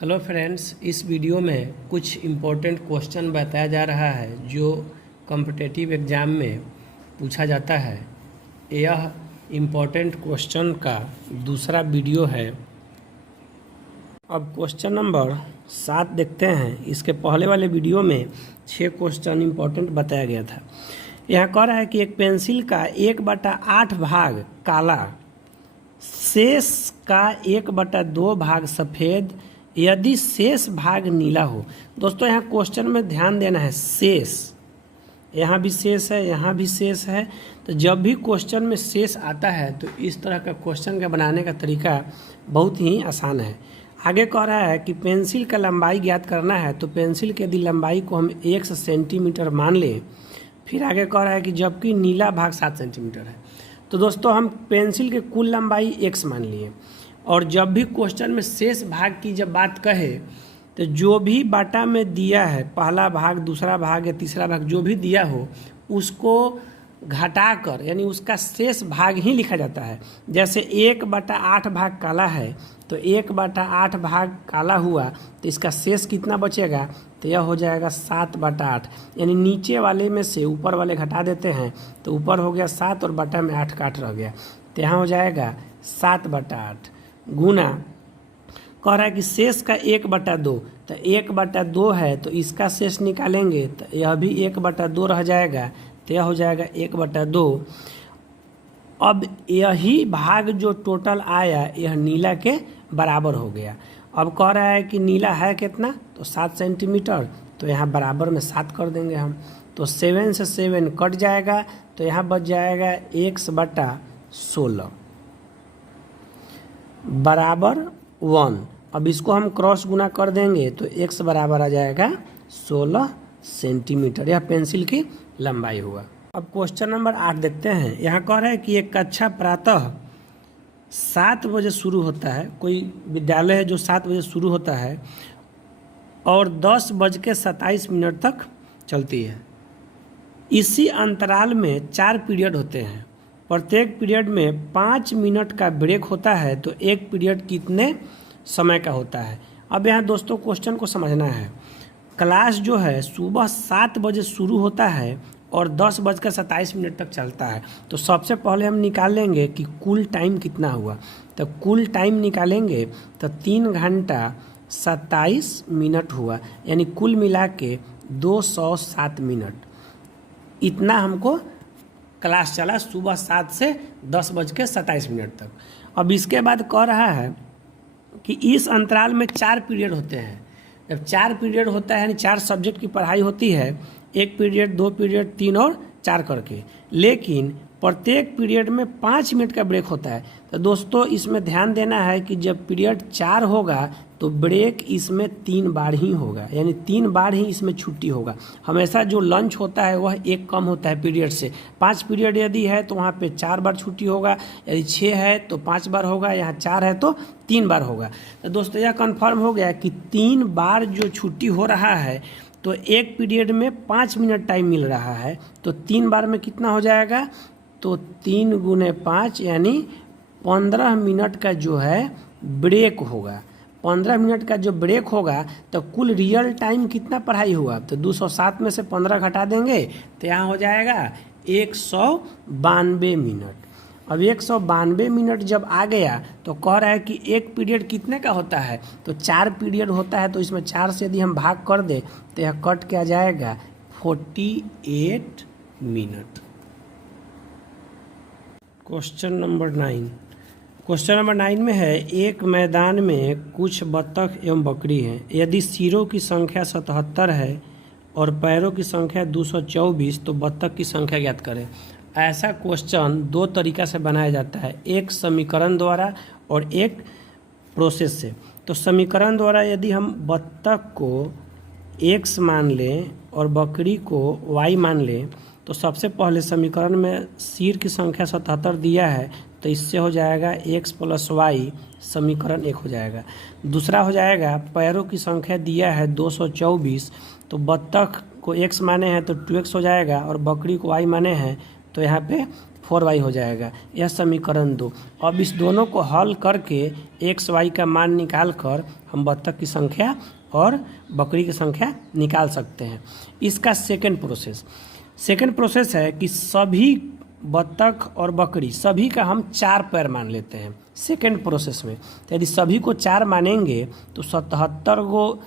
Hello friends, इस video में कुछ इम्पोर्टेंट क्वेश्चन बताया जा रहा है जो कॉम्पिटिटिव एग्ज़ाम में पूछा जाता है। यह इम्पोर्टेंट क्वेश्चन का दूसरा वीडियो है। अब क्वेश्चन नंबर 7 देखते हैं। इसके पहले वाले वीडियो में 6 क्वेश्चन इम्पोर्टेंट बताया गया था। यहाँ कह रहा है कि एक पेंसिल का 1/8 भाग काला, शेष का 1/2 भाग सफ़ेद, यदि शेष भाग नीला हो। दोस्तों यहाँ क्वेश्चन में ध्यान देना है, शेष, यहाँ भी शेष है, यहाँ भी शेष है। तो जब भी क्वेश्चन में शेष आता है तो इस तरह का क्वेश्चन का बनाने का तरीका बहुत ही आसान है। आगे कह रहा है कि पेंसिल का लंबाई ज्ञात करना है। तो पेंसिल की यदि लंबाई को हम 1 सेंटीमीटर मान लें, फिर आगे कह रहा है कि जबकि नीला भाग 7 सेंटीमीटर है। तो दोस्तों हम पेंसिल के कुल लंबाई x मान लिए, और जब भी क्वेश्चन में शेष भाग की जब बात कहे तो जो भी बाटा में दिया है, पहला भाग, दूसरा भाग या तीसरा भाग जो भी दिया हो, उसको घटाकर यानी उसका शेष भाग ही लिखा जाता है। जैसे 1/8 भाग काला है तो 1/8 भाग काला हुआ तो इसका शेष कितना बचेगा, तो यह हो जाएगा 7/8। यानी नीचे वाले में से ऊपर वाले घटा देते हैं तो ऊपर हो गया 7 और बटा में 8 का 8 रह गया, तो यहाँ हो जाएगा 7/8 गुना, कह रहा है कि शेष का 1/2, तो 1/2 है तो इसका शेष निकालेंगे तो यह भी 1/2 रह जाएगा, तो यह हो जाएगा 1/2। अब यही भाग जो टोटल आया यह नीला के बराबर हो गया। अब कह रहा है कि नीला है कितना, तो 7 सेंटीमीटर, तो यहाँ बराबर में 7 कर देंगे हम, तो 7 से 7 कट जाएगा, तो यहाँ बच जाएगा x/16 बराबर 1। अब इसको हम क्रॉस गुना कर देंगे तो x बराबर आ जाएगा 16 सेंटीमीटर। यह पेंसिल की लंबाई हुआ। अब क्वेश्चन नंबर 8 देखते हैं। यहाँ कह रहा है कि एक कक्षा प्रातः 7 बजे शुरू होता है। कोई विद्यालय है जो 7 बजे शुरू होता है और 10:27 तक चलती है। इसी अंतराल में 4 पीरियड होते हैं। प्रत्येक पीरियड में 5 मिनट का ब्रेक होता है, तो एक पीरियड कितने समय का होता है। अब यहाँ दोस्तों क्वेश्चन को समझना है। क्लास जो है सुबह 7 बजे शुरू होता है और 10:27 तक चलता है। तो सबसे पहले हम निकाल लेंगे कि कुल टाइम कितना हुआ। तो कुल टाइम निकालेंगे तो 3 घंटा 27 मिनट हुआ, यानी कुल मिला के 207 मिनट। इतना हमको क्लास चला सुबह 7 से 10:27 तक। अब इसके बाद कह रहा है कि इस अंतराल में 4 पीरियड होते हैं। जब 4 पीरियड होता है यानी 4 सब्जेक्ट की पढ़ाई होती है, 1 पीरियड, 2 पीरियड, 3 और 4 करके, लेकिन प्रत्येक पीरियड में 5 मिनट का ब्रेक होता है। तो दोस्तों इसमें ध्यान देना है कि जब पीरियड 4 होगा तो ब्रेक इसमें 3 बार ही होगा, यानी 3 बार ही इसमें छुट्टी होगा। हमेशा जो लंच होता है वह 1 कम होता है पीरियड से। 5 पीरियड यदि है तो वहाँ पे 4 बार छुट्टी होगा, यदि 6 है तो 5 बार होगा, यहाँ 4 है तो 3 बार होगा। तो दोस्तों यह कन्फर्म हो गया कि 3 बार जो छुट्टी हो रहा है, तो एक पीरियड में 5 मिनट टाइम मिल रहा है, तो 3 बार में कितना हो जाएगा, तो 3 × 5 यानी 15 मिनट का जो है ब्रेक होगा। 15 मिनट का जो ब्रेक होगा तो कुल रियल टाइम कितना पढ़ाई हुआ, तो 207 में से 15 घटा देंगे तो यहाँ हो जाएगा 192 मिनट। अब 192 मिनट जब आ गया तो कह रहा है कि एक पीरियड कितने का होता है, तो 4 पीरियड होता है, तो इसमें 4 से यदि हम भाग कर दें तो यह कट के आ जाएगा 48 मिनट। क्वेश्चन नंबर 9 में है, एक मैदान में कुछ बत्तख एवं बकरी हैं। यदि सिरों की संख्या 77 है और पैरों की संख्या 224, तो बत्तख की संख्या ज्ञात करें। ऐसा क्वेश्चन 2 तरीका से बनाया जाता है, एक समीकरण द्वारा और एक प्रोसेस से। तो समीकरण द्वारा यदि हम बत्तख को x मान लें और बकरी को y मान लें, तो सबसे पहले समीकरण में सिर की संख्या 77 दिया है, तो इससे हो जाएगा x + y, समीकरण 1 हो जाएगा। दूसरा हो जाएगा पैरों की संख्या दिया है 224, तो बत्तख को x माने हैं तो 2x हो जाएगा, और बकरी को y माने हैं तो यहाँ पे 4y हो जाएगा। यह समीकरण 2। अब इस दोनों को हल करके एक्स वाई का मान निकाल कर हम बत्तख की संख्या और बकरी की संख्या निकाल सकते हैं। इसका सेकंड प्रोसेस है कि सभी बत्तख और बकरी सभी का हम 4 पैर मान लेते हैं सेकंड प्रोसेस में। तो यदि सभी को 4 मानेंगे तो 77 गो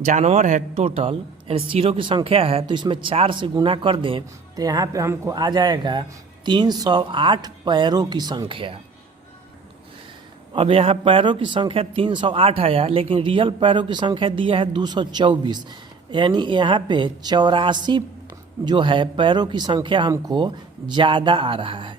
जानवर है टोटल, यानी सिरों की संख्या है, तो इसमें 4 से गुना कर दें तो यहाँ पे हमको आ जाएगा 308 पैरों की संख्या। अब यहाँ पैरों की संख्या 308 आया, लेकिन रियल पैरों की संख्या दिया है 224, यानी यहाँ पे 84 जो है पैरों की संख्या हमको ज़्यादा आ रहा है।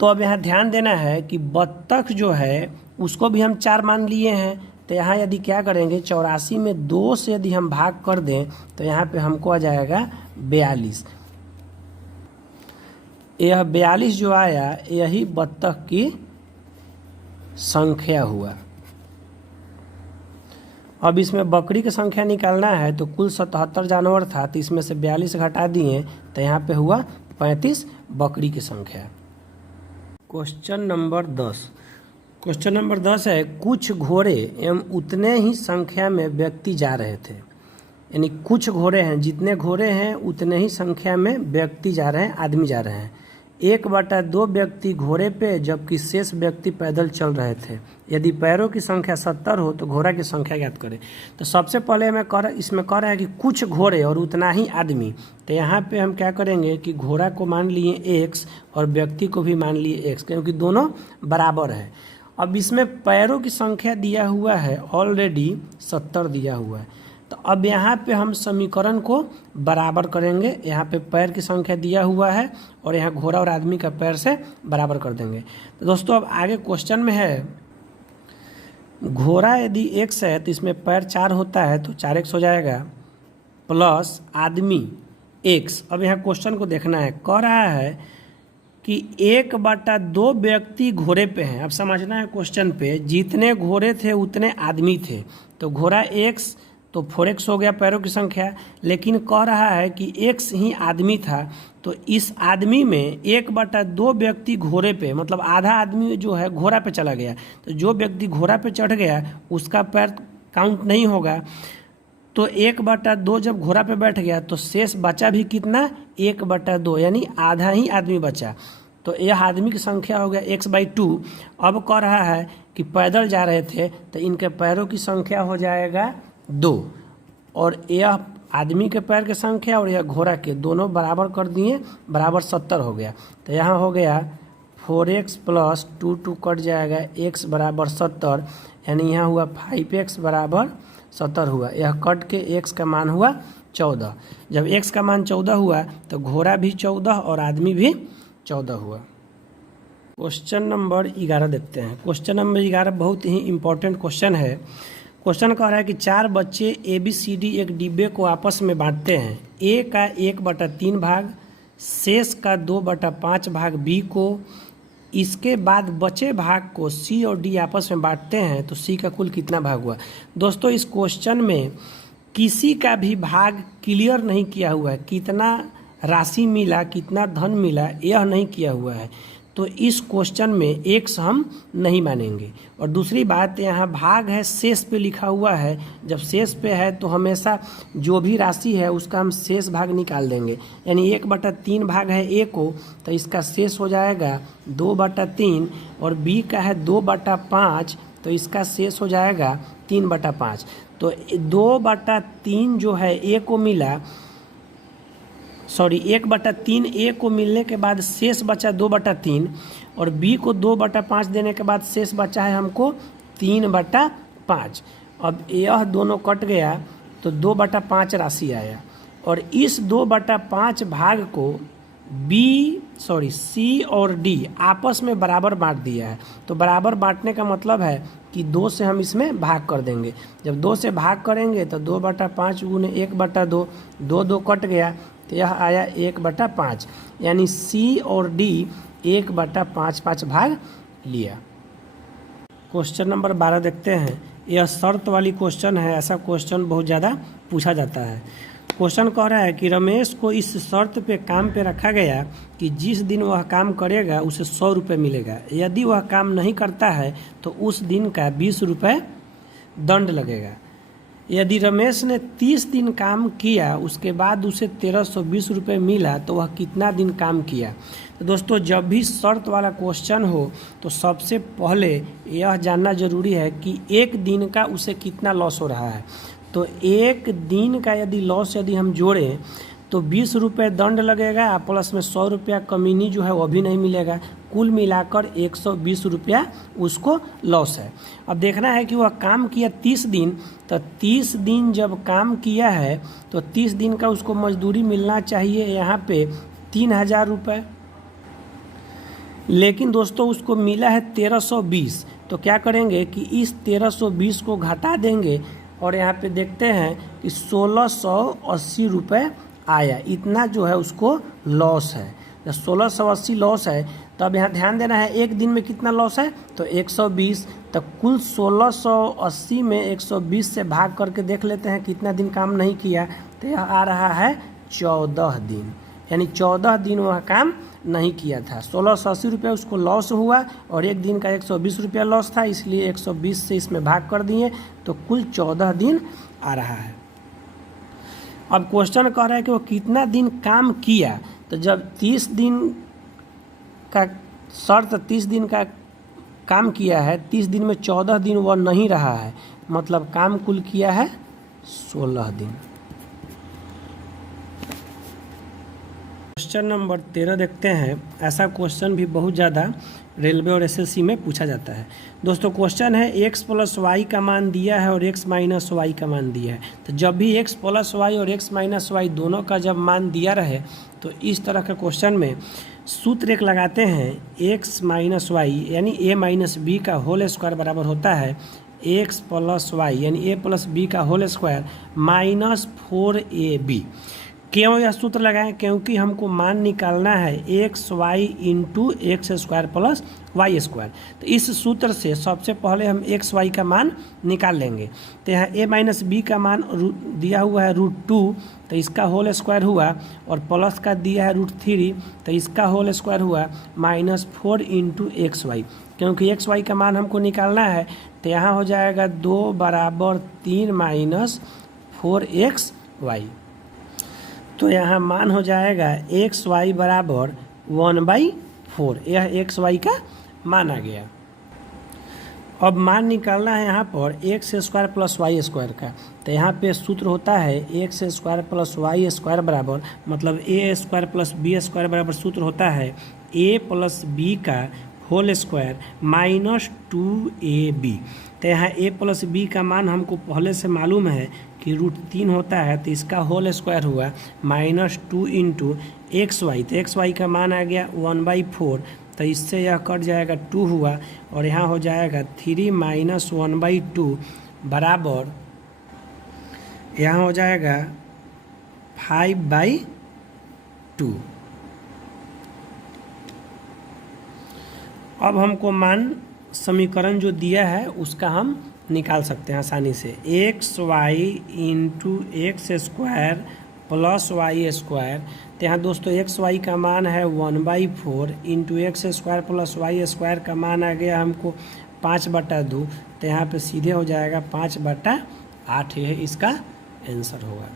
तो अब यहाँ ध्यान देना है कि बत्तख जो है उसको भी हम 4 मान लिए हैं, तो यहाँ यदि क्या करेंगे 84 में 2 से यदि हम भाग कर दें तो यहाँ पे हमको आ जाएगा 42। यह 42 जो आया यही बत्तख की संख्या हुआ। अब इसमें बकरी की संख्या निकालना है, तो कुल 77 जानवर था, तो इसमें से 42 घटा दिए तो यहाँ पे हुआ 35 बकरी की संख्या। क्वेश्चन नंबर 10 है, कुछ घोड़े एवं उतने ही संख्या में व्यक्ति जा रहे थे। यानी कुछ घोड़े हैं, जितने घोड़े हैं उतने ही संख्या में व्यक्ति जा रहे हैं, आदमी जा रहे हैं। 1/2 व्यक्ति घोड़े पे जबकि शेष व्यक्ति पैदल चल रहे थे। यदि पैरों की संख्या 70 हो तो घोड़ा की संख्या ज्ञात करें। तो सबसे पहले इसमें कह रहा है कि कुछ घोड़े और उतना ही आदमी। तो यहाँ पे हम क्या करेंगे कि घोड़ा को मान लिए x और व्यक्ति को भी मान लिए x, क्योंकि दोनों बराबर है। अब इसमें पैरों की संख्या दिया हुआ है ऑलरेडी 70 दिया हुआ है, तो अब यहाँ पे हम समीकरण को बराबर करेंगे। यहाँ पे पैर की संख्या दिया हुआ है और यहाँ घोड़ा और आदमी का पैर से बराबर कर देंगे। तो दोस्तों अब आगे क्वेश्चन में है, घोड़ा यदि x है तो इसमें पैर 4 होता है, तो 4x हो जाएगा प्लस आदमी x। अब यहाँ क्वेश्चन को देखना है, कह रहा है कि 1/2 व्यक्ति घोड़े पे हैं। अब समझना है क्वेश्चन पे, जितने घोड़े थे उतने आदमी थे, तो घोड़ा x तो 4x हो गया पैरों की संख्या, लेकिन कह रहा है कि x ही आदमी था, तो इस आदमी में 1/2 व्यक्ति घोड़े पे, मतलब आधा आदमी जो है घोड़ा पे चला गया, तो जो व्यक्ति घोड़ा पे चढ़ गया उसका पैर काउंट नहीं होगा। तो 1/2 जब घोड़ा पे बैठ गया तो शेष बचा भी कितना 1/2, यानी आधा ही आदमी बचा। तो यह आदमी की संख्या हो गया x/2। अब कह रहा है कि पैदल जा रहे थे, तो इनके पैरों की संख्या हो जाएगा 2, और यह आदमी के पैर की संख्या और यह घोड़ा के दोनों बराबर कर दिए, बराबर 70 हो गया। तो यहाँ हो गया 4x प्लस 2 कट जाएगा, x बराबर 70, यानी यहाँ हुआ 5x बराबर 70 हुआ। यह कट के x का मान हुआ 14। जब x का मान 14 हुआ तो घोड़ा भी 14 और आदमी भी 14 हुआ। क्वेश्चन नंबर 11 देखते हैं। क्वेश्चन नंबर 11 बहुत ही इम्पोर्टेंट क्वेश्चन है। क्वेश्चन कह रहा है कि 4 बच्चे ABCD एक डिब्बे को आपस में बांटते हैं। A का 1/3 भाग, शेष का 2/5 भाग B को, इसके बाद बचे भाग को C और D आपस में बांटते हैं, तो C का कुल कितना भाग हुआ। दोस्तों इस क्वेश्चन में किसी का भी भाग क्लियर नहीं किया हुआ है, कितना राशि मिला, कितना धन मिला, यह नहीं किया हुआ है, तो इस क्वेश्चन में x हम नहीं मानेंगे। और दूसरी बात, यहाँ भाग है शेष पे लिखा हुआ है, जब शेष पे है तो हमेशा जो भी राशि है उसका हम शेष भाग निकाल देंगे। यानी 1/3 भाग है a को, तो इसका शेष हो जाएगा 2/3, और b का है 2/5, तो इसका शेष हो जाएगा 3/5। तो 2/3 जो है a को मिला, 1/3 a को मिलने के बाद शेष बचा 2/3, और b को 2/5 देने के बाद शेष बचा है हमको 3/5। अब यह दोनों कट गया तो 2/5 राशि आया, और इस 2/5 भाग को C और D आपस में बराबर बांट दिया है। तो बराबर बांटने का मतलब है कि 2 से हम इसमें भाग कर देंगे। जब 2 से भाग करेंगे तो 2/5 गुने 1/2, 2 कट गया, तो यह आया 1/5, यानी C और D 1/5 भाग लिया। क्वेश्चन नंबर 12 देखते हैं। यह शर्त वाली क्वेश्चन है, ऐसा क्वेश्चन बहुत ज़्यादा पूछा जाता है। क्वेश्चन कह रहा है कि रमेश को इस शर्त पे काम पे रखा गया कि जिस दिन वह काम करेगा उसे 100 रुपये मिलेगा। यदि वह काम नहीं करता है तो उस दिन का 20 रुपये दंड लगेगा। यदि रमेश ने 30 दिन काम किया उसके बाद उसे 1320 रुपये मिला तो वह कितना दिन काम किया। तो दोस्तों जब भी शर्त वाला क्वेश्चन हो तो सबसे पहले यह जानना जरूरी है कि एक दिन का उसे कितना लॉस हो रहा है। तो एक दिन का यदि लॉस यदि हम जोड़ें तो 20 रुपये दंड लगेगा प्लस में 100 रुपया कमीनी जो है वो भी नहीं मिलेगा। कुल मिलाकर 120 रुपया उसको लॉस है। अब देखना है कि वह काम किया 30 दिन, तो 30 दिन जब काम किया है तो 30 दिन का उसको मजदूरी मिलना चाहिए यहाँ पे 3000 रुपये, लेकिन दोस्तों उसको मिला है 1320। तो क्या करेंगे कि इस 1320 को घटा देंगे और यहाँ पे देखते हैं कि 1680 रुपये आया। इतना जो है उसको लॉस है। जब 1680 लॉस है तब यहाँ ध्यान देना है एक दिन में कितना लॉस है तो 120। तो कुल 1680 में 120 से भाग करके देख लेते हैं कितना दिन काम नहीं किया। तो यह आ रहा है 14 दिन, यानी 14 दिन वह काम नहीं किया था। 1680 रुपये उसको लॉस हुआ और एक दिन का 120 रुपया लॉस था, इसलिए 120 से इसमें भाग कर दिए तो कुल 14 दिन आ रहा है। अब क्वेश्चन कह रहा है कि वो कितना दिन काम किया। तो जब 30 दिन का शर्त 30 दिन का काम किया है, 30 दिन में 14 दिन वह नहीं रहा है, मतलब काम कुल किया है 16 दिन। क्वेश्चन नंबर 13 देखते हैं। ऐसा क्वेश्चन भी बहुत ज़्यादा रेलवे और एसएससी में पूछा जाता है। दोस्तों क्वेश्चन है x प्लस वाई का मान दिया है और x माइनस वाई का मान दिया है। तो जब भी x प्लस वाई और x माइनस वाई दोनों का जब मान दिया रहे तो इस तरह के क्वेश्चन में सूत्र एक लगाते हैं x माइनस वाई यानी a माइनस बी का होल स्क्वायर बराबर होता है x प्लस वाई यानी a प्लस बी का होल स्क्वायर माइनस 4ab। क्यों यह सूत्र लगाएं? क्योंकि हमको मान निकालना है X Y into x square plus Y square. तो इस सूत्र से सबसे पहले हम एक्स वाई का मान निकाल लेंगे। तो यहाँ a माइनस बी का मान दिया हुआ है √2, तो इसका होल स्क्वायर हुआ, और प्लस का दिया है √3, तो इसका होल स्क्वायर हुआ -4 इंटू एक्स वाई। क्योंकि एक्स वाई का मान हमको निकालना है तो यहाँ हो जाएगा 2 बराबर 3 माइनस 4x वाई। तो यहाँ मान हो जाएगा एक्स वाई बराबर 1/4। यह एक्स वाई का मान आ गया। अब मान निकालना है यहाँ पर x square plus Y square का। तो यहाँ पे सूत्र होता है x square plus Y square बराबर, मतलब a square plus b square बराबर सूत्र होता है ए प्लस बी का होल स्क्वायर माइनस 2ab। तो यहाँ a प्लस बी का मान हमको पहले से मालूम है कि √3 होता है, तो इसका होल स्क्वायर हुआ -2 इंटू एक्स वाई। तो एक्स वाई का मान आ गया 1/4, तो इससे यह कट जाएगा 2 हुआ, और यहाँ हो जाएगा 3 माइनस 1/2 बराबर यहाँ हो जाएगा 5/2। अब हमको मान समीकरण जो दिया है उसका हम निकाल सकते हैं आसानी से। X Y into x square plus Y square. तो यहाँ दोस्तों एक्स वाई का मान है 1/4 into x square plus Y square का मान आ गया हमको 5/2। तो यहाँ पे सीधे हो जाएगा 5/8। यह इसका आंसर होगा।